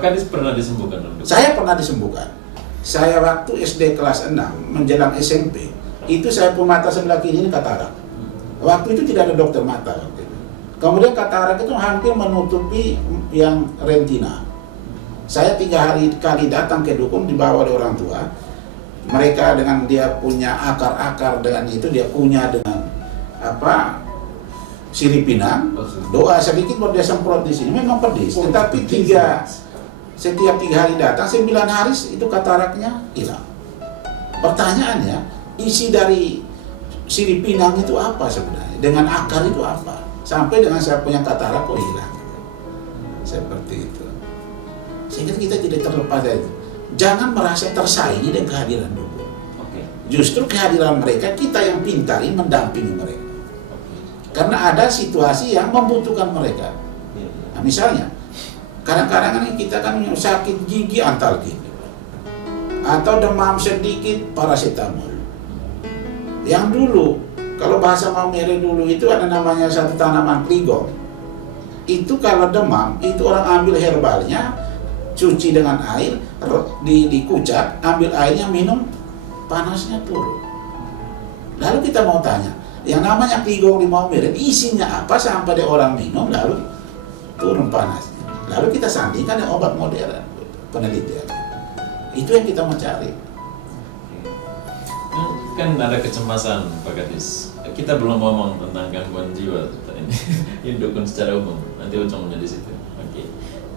Apakah pernah disembuhkan? Saya pernah disembuhkan. Saya waktu SD kelas 6 menjelang SMP, itu saya pun mata sebelah kiri ini katarak. Waktu itu tidak ada dokter mata waktu itu. Kemudian katarak itu hampir menutupi yang retina. Saya 3 kali datang ke dukun dibawa oleh orang tua. Mereka dengan dia punya akar-akar, dengan itu dia punya dengan sirih pinang, doa sedikit baru dia semprot di sini. Memang pedis, tetapi setiap 3 hari datang, 9 hari itu kataraknya hilang. Pertanyaannya, isi dari sirih pinang itu apa sebenarnya? Dengan akar itu apa? Sampai dengan saya punya katarak kok hilang. Seperti itu. Sehingga kita tidak terlepas dari itu. Jangan merasa tersaingi dengan kehadiran dukun. Justru kehadiran mereka, kita yang pintari mendampingi mereka. Karena ada situasi yang membutuhkan mereka. Nah, misalnya, kadang-kadang ini kita kan sakit gigi antalgin atau demam sedikit paracetamol. Yang dulu, kalau bahasa Maumere dulu itu ada namanya satu tanaman kligong. Itu kalau demam, itu orang ambil herbalnya, cuci dengan air, dikucak, ambil airnya minum, panasnya turun. Lalu kita mau tanya, yang namanya kligong di Maumere isinya apa sampai ada orang minum lalu turun panasnya? Lalu kita sandingkan dengan obat modern, penelitian. Itu yang kita mau cari. Kan ada kecemasan, Pak Kadis. Kita belum ngomong tentang gangguan jiwa ini. Ini dukun secara umum. Nanti ujungnya di situ. Oke.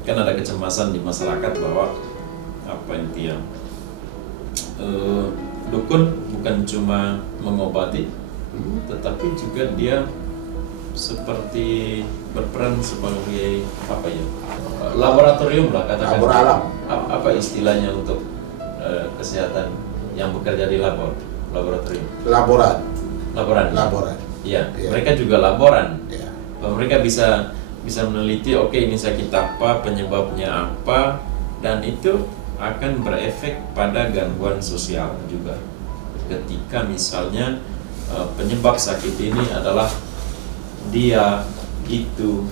Kan ada kecemasan di masyarakat bahwa dukun bukan cuma mengobati, tetapi juga dia seperti berperan sebagai laboratorium lah katakan. Labor alam. Apa istilahnya untuk kesehatan yang bekerja di laboratorium? Laboran. Iya. Mereka juga laboran. Ya. Mereka bisa meneliti, oke, ini sakit apa, penyebabnya apa, dan itu akan berefek pada gangguan sosial juga. Ketika misalnya penyebab sakit ini adalah dia itu,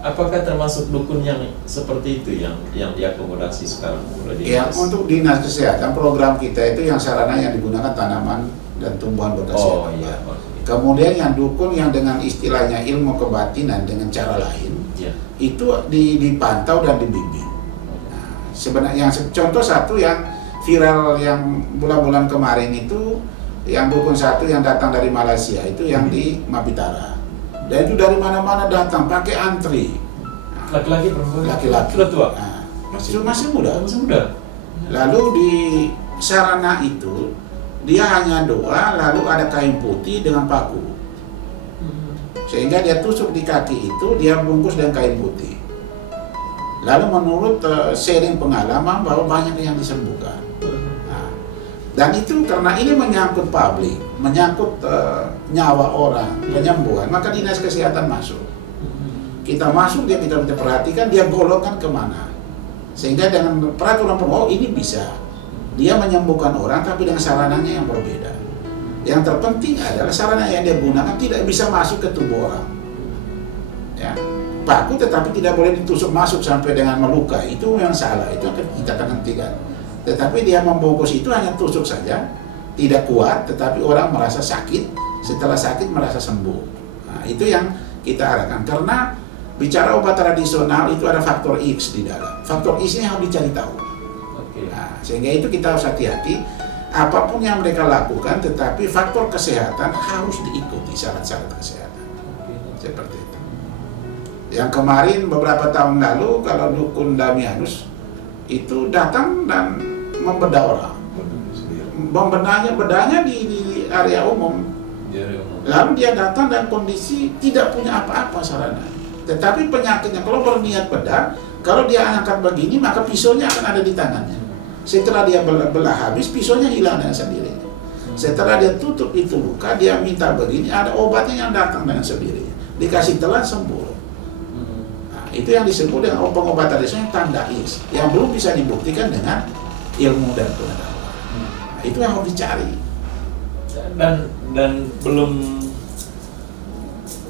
apakah termasuk dukun yang seperti itu yang diakomodasi sekarang? Ya, untuk dinas kesehatan program kita itu yang sarana yang digunakan tanaman dan tumbuhan berkhasiat. Iya. Kemudian yang dukun yang dengan istilahnya ilmu kebatinan dengan cara lain, itu dipantau dan dibimbing. Nah, sebenarnya contoh satu yang viral yang bulan-bulan kemarin itu, yang dukun satu yang datang dari Malaysia itu yang di Mapitara. Dan itu dari mana-mana datang pakai antri. Laki-laki perempuan? Laki-laki. Sudah tua? Nah, masih muda. Muda. Lalu di sarana itu dia hanya doa, lalu ada kain putih dengan paku. Sehingga dia tusuk di kaki itu, dia bungkus dengan kain putih. Lalu menurut sharing pengalaman bahwa banyak yang disembuhkan. Nah, dan itu karena ini menyangkut publik, menyangkut nyawa orang, penyembuhan, maka dinas kesehatan masuk. Kita masuk, kita perhatikan dia golongan kemana. Sehingga dengan peraturan ini bisa. Dia menyembuhkan orang tapi dengan sarananya yang berbeda. Yang terpenting adalah sarana yang dia gunakan tidak bisa masuk ke tubuh orang. Ya, paku tetapi tidak boleh ditusuk masuk sampai dengan melukai. Itu yang salah, itu akan kita hentikan. Tetapi dia membungkus itu hanya tusuk saja, tidak kuat, tetapi orang merasa sakit, setelah sakit merasa sembuh. Nah, itu yang kita arahkan. Karena bicara obat tradisional itu ada faktor X di dalam. Faktor X ini harus dicari tahu. Nah, sehingga itu kita harus hati-hati. Apapun yang mereka lakukan, tetapi faktor kesehatan harus diikuti syarat-syarat kesehatan. Seperti itu. Yang kemarin beberapa tahun lalu kalau dukun Damianus itu datang dan membedah orang. Bedahnya di area umum. Lalu dia datang dan kondisi tidak punya apa-apa sarana. Tetapi penyakitnya kalau berniat bedah, kalau dia angkat begini maka pisaunya akan ada di tangannya. Setelah dia belah habis, pisaunya hilang dengan sendirinya. Setelah dia tutup itu luka, dia minta begini, ada obatnya yang datang dengan sendirinya. Dikasih telan sembuh. Nah, itu yang disebut dengan pengobatan tradisional tanda X, yang belum bisa dibuktikan dengan ilmu dan pengetahuan. Nah, itu yang harus dicari. Dan belum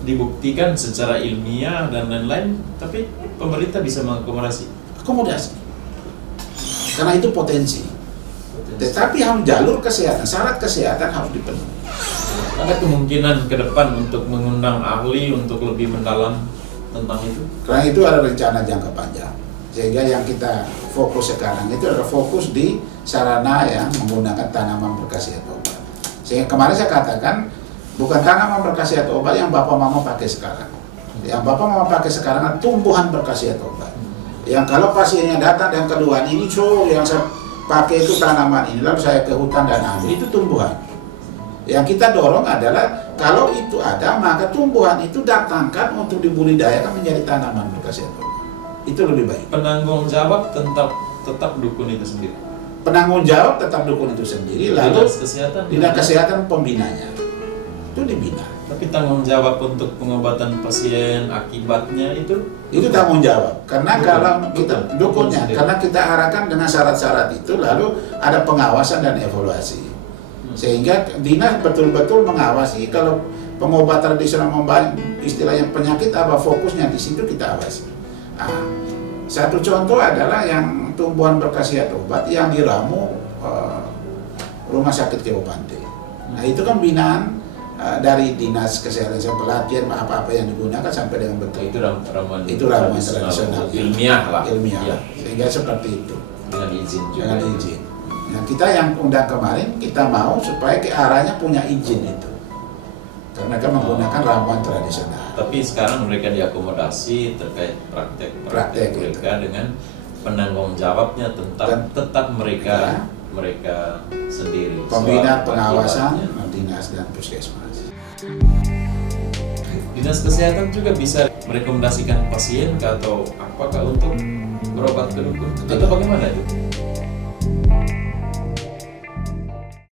dibuktikan secara ilmiah dan lain-lain, tapi pemerintah bisa mengakomodasi. karena itu potensi. Tetapi harus jalur kesehatan, syarat kesehatan harus dipenuhi. Ada kemungkinan ke depan untuk mengundang ahli untuk lebih mendalam tentang itu? Karena itu ada rencana jangka panjang. Sehingga yang kita fokus sekarang itu adalah fokus di sarana yang menggunakan tanaman berkhasiat obat. Sehingga kemarin saya katakan bukan tanaman berkhasiat obat yang bapak mama pakai sekarang. Yang bapak mama pakai sekarang adalah tumbuhan berkhasiat obat. Yang kalau pasiennya datang yang kedua ini yang saya pakai itu tanaman ini, lalu saya ke hutan dan ambil itu tumbuhan. Yang kita dorong adalah kalau itu ada maka tumbuhan itu datangkan untuk dibudidayakan menjadi tanaman berkhasiat obat. Itu lebih baik. Penanggung jawab tetap dukun itu sendiri. Penanggung jawab tetap dukun itu sendiri, lalu dinas kesehatan pembinanya itu dibina. Tapi tanggung jawab untuk pengobatan pasien akibatnya itu tanggung jawab. Karena kalau kita dukunnya, sendiri. karena kita arahkan dengan syarat-syarat itu, lalu ada pengawasan dan evaluasi. Sehingga dinas betul-betul mengawasi kalau pengobatan tradisional istilahnya penyakit apa fokusnya di situ kita awasi. Nah, satu contoh adalah yang tumbuhan berkhasiat obat yang diramu Rumah Sakit Keopante. Nah itu kan binaan dari dinas kesehatan, pelatihan apa-apa yang digunakan sampai dengan betul. Itu ramuan tradisional ilmiah lah. Ilmiah. Sehingga seperti itu. Dengan izin juga. Dengan izin. Nah kita yang undang kemarin kita mau supaya ke arahnya punya izin itu. Karena kan menggunakan ramuan tradisional. Tapi sekarang mereka diakomodasi terkait praktek mereka dengan penanggung jawabnya tetap mereka sendiri. Pembina pengawasan dinas dan puskesmas. Dinas kesehatan juga bisa merekomendasikan pasien atau apakah untuk berobat ke dukun atau bagaimana itu?